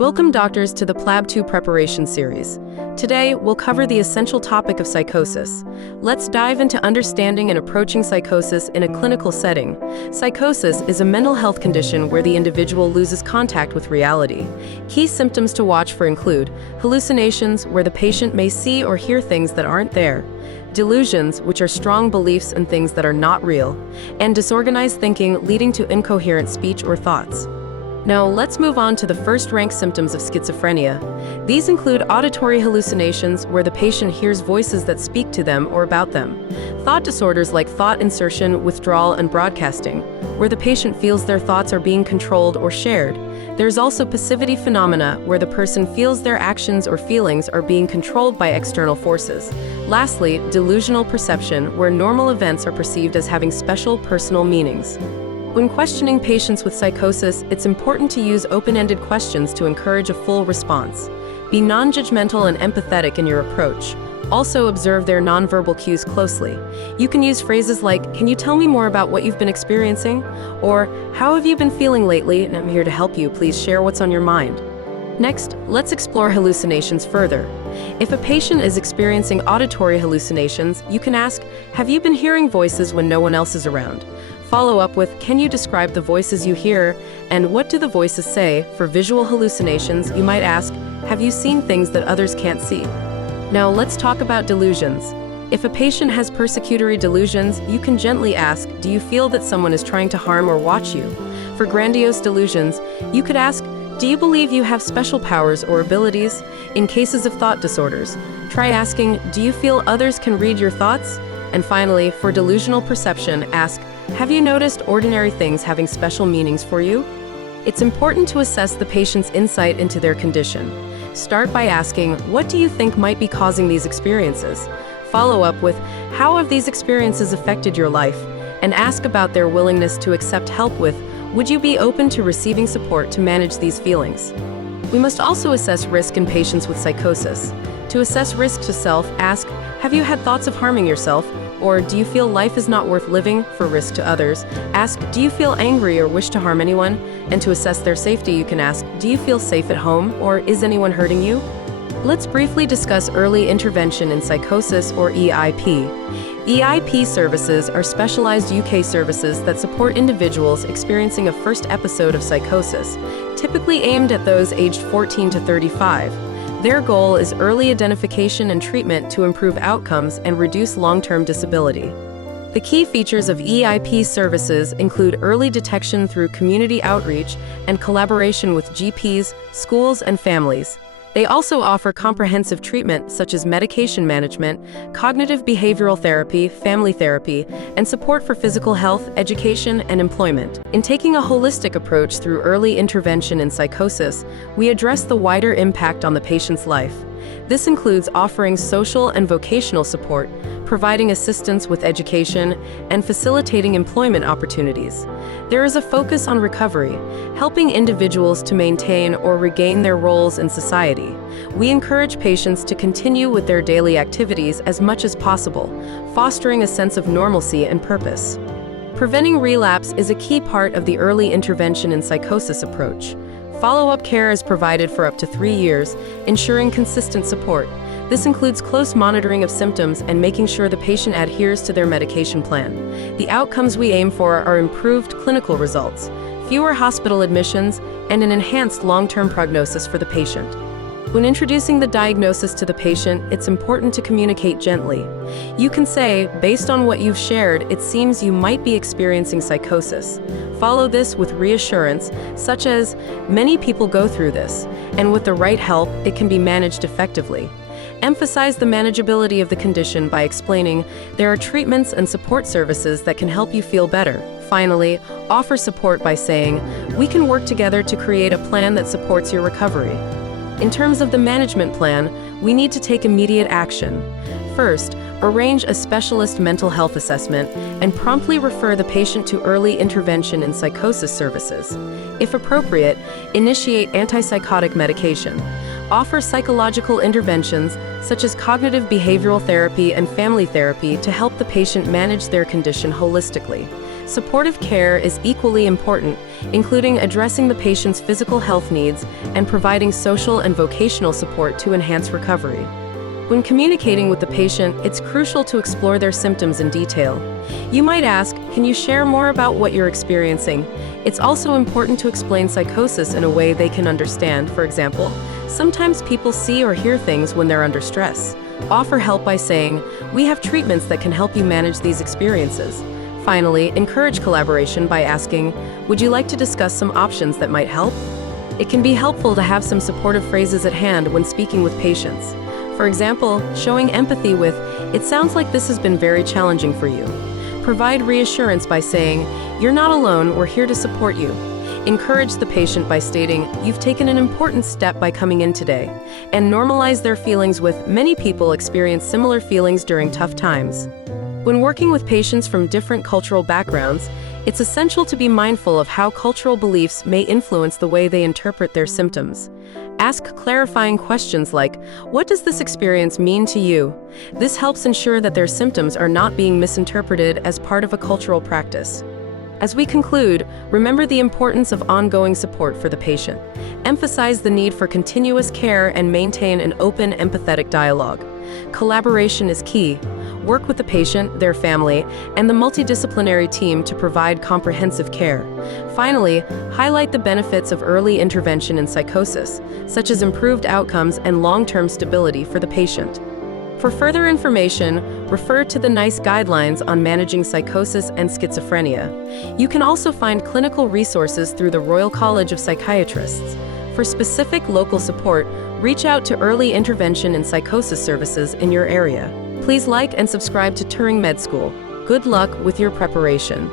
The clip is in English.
Welcome, doctors, to the PLAB 2 preparation series. Today, we'll cover the essential topic of psychosis. Let's dive into understanding and approaching psychosis in a clinical setting. Psychosis is a mental health condition where the individual loses contact with reality. Key symptoms to watch for include hallucinations, where the patient may see or hear things that aren't there, delusions, which are strong beliefs in things that are not real, and disorganized thinking leading to incoherent speech or thoughts. Now, let's move on to the first-ranked symptoms of schizophrenia. These include auditory hallucinations, where the patient hears voices that speak to them or about them. Thought disorders like thought insertion, withdrawal, and broadcasting, where the patient feels their thoughts are being controlled or shared. There's also passivity phenomena, where the person feels their actions or feelings are being controlled by external forces. Lastly, delusional perception, where normal events are perceived as having special personal meanings. When questioning patients with psychosis, it's important to use open-ended questions to encourage a full response. Be non-judgmental and empathetic in your approach. Also observe their nonverbal cues closely. You can use phrases like, "Can you tell me more about what you've been experiencing?" Or, "How have you been feeling lately? And I'm here to help you. Please share what's on your mind." Next, let's explore hallucinations further. If a patient is experiencing auditory hallucinations, you can ask, "Have you been hearing voices when no one else is around?" Follow up with, "Can you describe the voices you hear, and what do the voices say?" For visual hallucinations, you might ask, "Have you seen things that others can't see?" Now let's talk about delusions. If a patient has persecutory delusions, you can gently ask, "Do you feel that someone is trying to harm or watch you?" For grandiose delusions, you could ask, "Do you believe you have special powers or abilities?" In cases of thought disorders, try asking, "Do you feel others can read your thoughts?" And finally, for delusional perception, ask, "Have you noticed ordinary things having special meanings for you?" It's important to assess the patient's insight into their condition. Start by asking, "What do you think might be causing these experiences?" Follow up with, "How have these experiences affected your life?" And ask about their willingness to accept help with, "Would you be open to receiving support to manage these feelings?" We must also assess risk in patients with psychosis. To assess risk to self, ask, "Have you had thoughts of harming yourself?" Or, "Do you feel life is not worth living?" For risk to others, ask, "Do you feel angry or wish to harm anyone?" And to assess their safety, you can ask, "Do you feel safe at home?" Or, "Is anyone hurting you?" Let's briefly discuss early intervention in psychosis, or EIP. EIP services are specialized UK services that support individuals experiencing a first episode of psychosis, typically aimed at those aged 14 to 35. Their goal is early identification and treatment to improve outcomes and reduce long-term disability. The key features of EIP services include early detection through community outreach and collaboration with GPs, schools, and families. They also offer comprehensive treatment such as medication management, cognitive behavioral therapy, family therapy, and support for physical health, education, and employment. In taking a holistic approach through early intervention in psychosis, we address the wider impact on the patient's life. This includes offering social and vocational support, providing assistance with education, and facilitating employment opportunities. There is a focus on recovery, helping individuals to maintain or regain their roles in society. We encourage patients to continue with their daily activities as much as possible, fostering a sense of normalcy and purpose. Preventing relapse is a key part of the early intervention in psychosis approach. Follow-up care is provided for up to 3 years, ensuring consistent support. This includes close monitoring of symptoms and making sure the patient adheres to their medication plan. The outcomes we aim for are improved clinical results, fewer hospital admissions, and an enhanced long-term prognosis for the patient. When introducing the diagnosis to the patient, it's important to communicate gently. You can say, "Based on what you've shared, it seems you might be experiencing psychosis." Follow this with reassurance, such as, "Many people go through this, and with the right help, it can be managed effectively." Emphasize the manageability of the condition by explaining, "There are treatments and support services that can help you feel better." Finally, offer support by saying, "We can work together to create a plan that supports your recovery." In terms of the management plan, we need to take immediate action. First, arrange a specialist mental health assessment and promptly refer the patient to early intervention in psychosis services. If appropriate, initiate antipsychotic medication. Offer psychological interventions such as cognitive behavioral therapy and family therapy to help the patient manage their condition holistically. Supportive care is equally important, including addressing the patient's physical health needs and providing social and vocational support to enhance recovery. When communicating with the patient, it's crucial to explore their symptoms in detail. You might ask, can you share more about what you're experiencing? It's also important to explain psychosis in a way they can understand. For example, sometimes people see or hear things when they're under stress. Offer help by saying, we have treatments that can help you manage these experiences. Finally, encourage collaboration by asking, would you like to discuss some options that might help? It can be helpful to have some supportive phrases at hand when speaking with patients. For example, showing empathy with, it sounds like this has been very challenging for you. Provide reassurance by saying, you're not alone, we're here to support you. Encourage the patient by stating, you've taken an important step by coming in today. And normalize their feelings with, many people experience similar feelings during tough times. When working with patients from different cultural backgrounds, it's essential to be mindful of how cultural beliefs may influence the way they interpret their symptoms. Ask clarifying questions like, what does this experience mean to you? This helps ensure that their symptoms are not being misinterpreted as part of a cultural practice. As we conclude, remember the importance of ongoing support for the patient. Emphasize the need for continuous care and maintain an open, empathetic dialogue. Collaboration is key. Work with the patient, their family, and the multidisciplinary team to provide comprehensive care. Finally, highlight the benefits of early intervention in psychosis, such as improved outcomes and long-term stability for the patient. For further information, refer to the NICE guidelines on managing psychosis and schizophrenia. You can also find clinical resources through the Royal College of Psychiatrists. For specific local support, reach out to early intervention and psychosis services in your area. Please like and subscribe to TuringMedSchool. Good luck with your preparation.